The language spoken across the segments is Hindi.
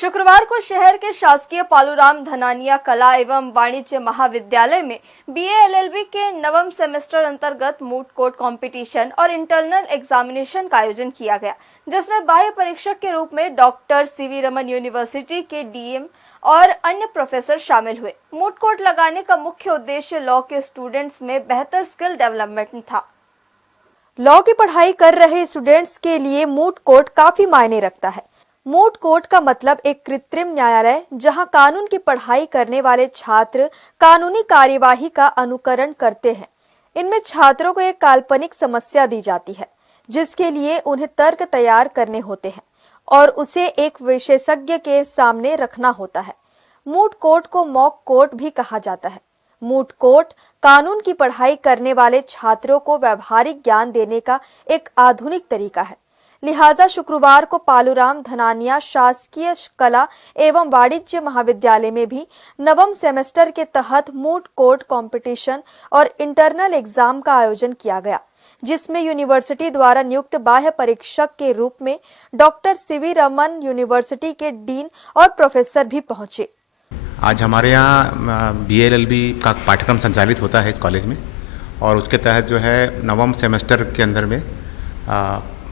शुक्रवार को शहर के शासकीय पालूराम धनानिया कला एवं वाणिज्य महाविद्यालय में बीए एलएलबी के नवम सेमेस्टर अंतर्गत मूट कोर्ट कंपटीशन और इंटरनल एग्जामिनेशन का आयोजन किया गया, जिसमें बाह्य परीक्षक के रूप में डॉक्टर सीवी रमन यूनिवर्सिटी के डीएम और अन्य प्रोफेसर शामिल हुए। मूट कोर्ट लगाने का मुख्य उद्देश्य लॉ के स्टूडेंट्स में बेहतर स्किल डेवलपमेंट था। लॉ की पढ़ाई कर रहे स्टूडेंट्स के लिए मूट कोर्ट काफी मायने रखता है। मूट कोर्ट का मतलब एक कृत्रिम न्यायालय जहां कानून की पढ़ाई करने वाले छात्र कानूनी कार्यवाही का अनुकरण करते हैं। इनमें छात्रों को एक काल्पनिक समस्या दी जाती है जिसके लिए उन्हें तर्क तैयार करने होते हैं और उसे एक विशेषज्ञ के सामने रखना होता है। मूट कोर्ट को मॉक कोर्ट भी कहा जाता है। मूट कोर्ट कानून की पढ़ाई करने वाले छात्रों को व्यावहारिक ज्ञान देने का एक आधुनिक तरीका है। लिहाजा शुक्रवार को पालूराम धनानिया शासकीय कला एवं वाणिज्य महाविद्यालय में भी नवम सेमेस्टर के तहत मूट कोर्ट कंपटीशन और इंटरनल एग्जाम का आयोजन किया गया, जिसमें यूनिवर्सिटी द्वारा नियुक्त बाह्य परीक्षक के रूप में डॉक्टर सीवी रमन यूनिवर्सिटी के डीन और प्रोफेसर भी पहुंचे। आज हमारे यहाँ बीए एलएलबी का पाठ्यक्रम संचालित होता है इस कॉलेज में, और उसके तहत जो है नवम सेमेस्टर के अंदर में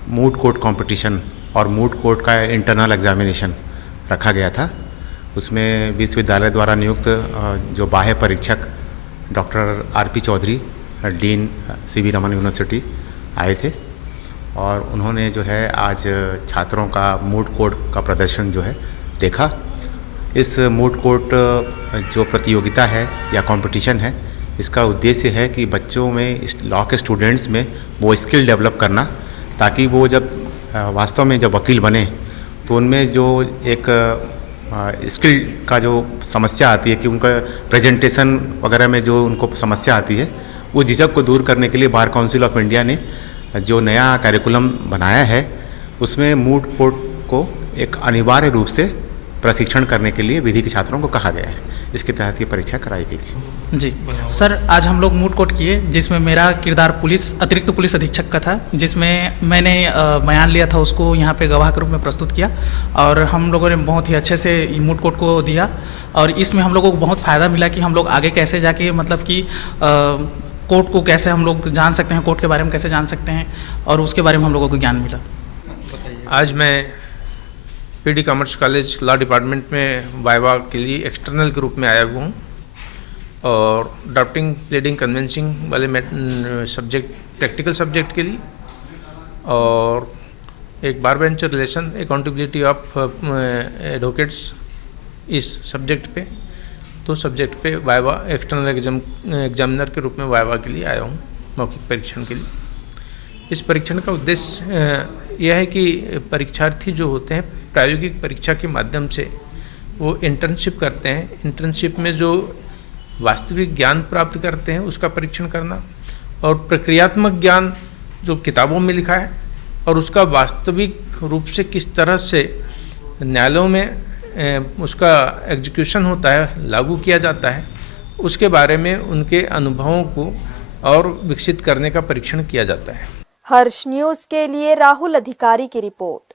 मूट कोर्ट कंपटीशन और मूट कोर्ट का इंटरनल एग्जामिनेशन रखा गया था। उसमें विश्वविद्यालय द्वारा नियुक्त जो बाह्य परीक्षक doctor RP Chaudhary dean CV Raman university आए थे, और उन्होंने जो है आज छात्रों का मूट कोर्ट का प्रदर्शन जो है देखा। इस मूट कोर्ट जो प्रतियोगिता है या कंपटीशन है, इसका उद्देश्य है कि बच्चों में, इस लॉ के स्टूडेंट्स में वो स्किल डेवलप करना, ताकि वो जब वास्तव में जब वकील बने तो उनमें जो एक स्किल का जो समस्या आती है कि उनका प्रेजेंटेशन वगैरह में जो उनको समस्या आती है, वो झिझक को दूर करने के लिए बार काउंसिल ऑफ इंडिया ने जो नया कैरिकुलम बनाया है, उसमें मूट कोर्ट को एक अनिवार्य रूप से प्रशिक्षण करने के लिए विधि के छात्रों को कहा गया है। इसके तहत ये परीक्षा कराई गई थी। जी सर, आज हम लोग मूट कोर्ट किए, जिसमें मेरा किरदार अतिरिक्त पुलिस अधीक्षक का था, जिसमें मैंने बयान लिया था, उसको यहाँ पे गवाह के रूप में प्रस्तुत किया, और हम लोगों ने बहुत ही अच्छे से मूट कोर्ट को दिया। और इसमें हम लोगों को बहुत फ़ायदा मिला कि हम लोग आगे कैसे जाके, मतलब कि कोर्ट को कैसे हम लोग जान सकते हैं, कोर्ट के बारे में कैसे जान सकते हैं, और उसके बारे में हम लोगों को ज्ञान मिला। आज मैं PD commerce college law department में वाइवा के लिए एक्सटर्नल के रूप में आया हुआ हूँ, और ड्राफ्टिंग, प्लीडिंग, कन्विंसिंग वाले सब्जेक्ट, प्रैक्टिकल सब्जेक्ट के लिए, और एक bar bench relation, accountability of advocates, इस सब्जेक्ट पे, दो सब्जेक्ट पे वाइवा एक्सटर्नल एग्जामिनर के रूप में वाइवा के लिए आया हूँ, मौखिक परीक्षण के लिए। इस परीक्षण का उद्देश्य यह है कि परीक्षार्थी जो होते हैं प्रायोगिक परीक्षा के माध्यम से वो इंटर्नशिप करते हैं। इंटर्नशिप में जो वास्तविक ज्ञान प्राप्त करते हैं उसका परीक्षण करना, और प्रक्रियात्मक ज्ञान जो किताबों में लिखा है और उसका वास्तविक रूप से किस तरह से न्यायालयों में उसका एग्जीक्यूशन होता है, लागू किया जाता है, उसके बारे में उनके अनुभवों को और विकसित करने का परीक्षण किया जाता है। हर्ष न्यूज़ के लिए राहुल अधिकारी की रिपोर्ट।